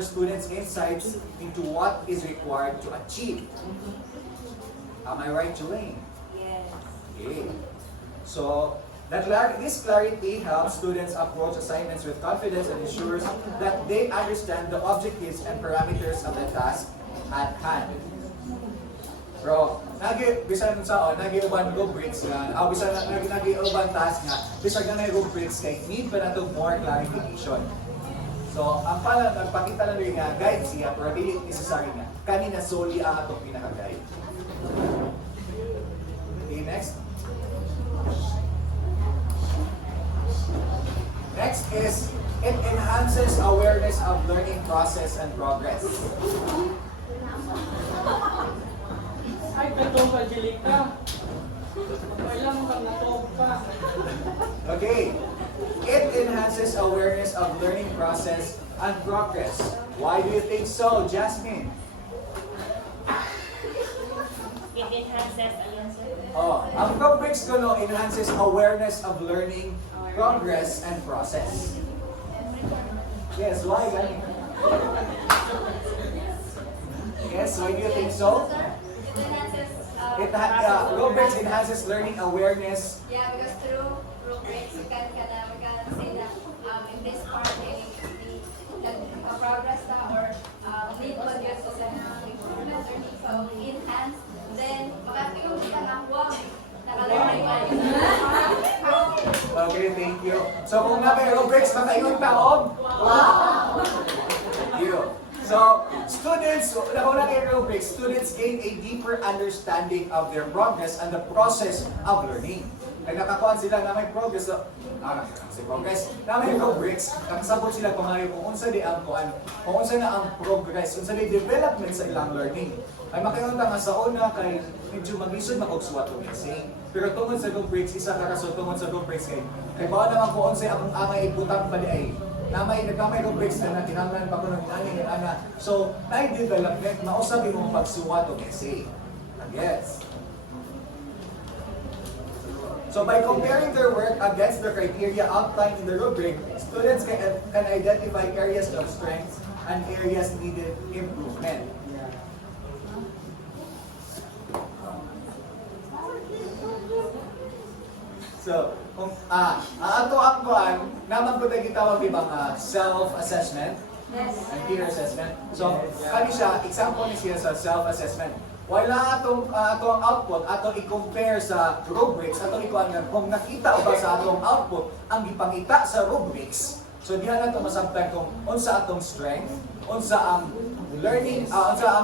offer students insights into what is required to achieve. Am I right, Jelaine? Yes. Okay. So, this clarity helps students approach assignments with confidence and ensures that they understand the objectives and parameters of the task at hand. Bro, bisan sa nag-iuban rubrics nga, bisan nag-iuban task nga, bisan nga na rubrics kay need pa na to more clarification. So, ang pala, nagpakita na rin nga, guide siya, pero hindi necessary nga. Kanina solely ang atong pinaka-guide. Okay, next. Next is, it enhances awareness of learning process and progress. Ay, katong ka, Jelika. Kailan mo kang natog pa. Okay. It enhances awareness of learning process and progress. Why do you think so, Jasmine? It enhances, ayun sir. Oh, ang rubrics ko no, enhances awareness of learning progress and process. Yes, why? Yes, why do you think so? It enhances, Rubrics enhances learning awareness. yeah, because through rubrics, we can say that in this part, the progress na or need mo yun sa improvement learning. So, enhance, then, makakilong kita ng wow, nakalearning mo yun. Okay, thank you. So kung na may rubrics, makaingon taon? Wow! Thank you. So, students, nauna kay rubrics, students gain a deeper understanding of their progress and the process of learning. Kaya nakakuha sila na may progress, na may rubrics, nakasabot sila kung unsa di ang kung unsa na ang progress, unsa di development sa ilang learning. Ay makaingon ta nga sa una kay medyo maglisod makogsuwat og essay. Pero tungod sa rubrics, isa ka rason tungod sa rubrics kay bawa naman kung unsa ang angay ibutang pali ay nagkamay rubrics na tinanglan pa ko ng ani ana. So, na development mausab imong pagsuwat og essay. Yes. So by comparing their work against the criteria outlined in the rubric, students can identify areas of strength and areas needed improvement. So, kung ato ang kuan, naman ko tayo gitawag di ba self-assessment and peer assessment. So, kani siya, example ni siya sa self-assessment. Wala atong output, atong i-compare sa rubrics, atong ikuan nga kung nakita ba sa atong output ang gipangita sa rubrics. So, diha na ito masabtan kung unsa atong strength, unsa ang learning, unsa ang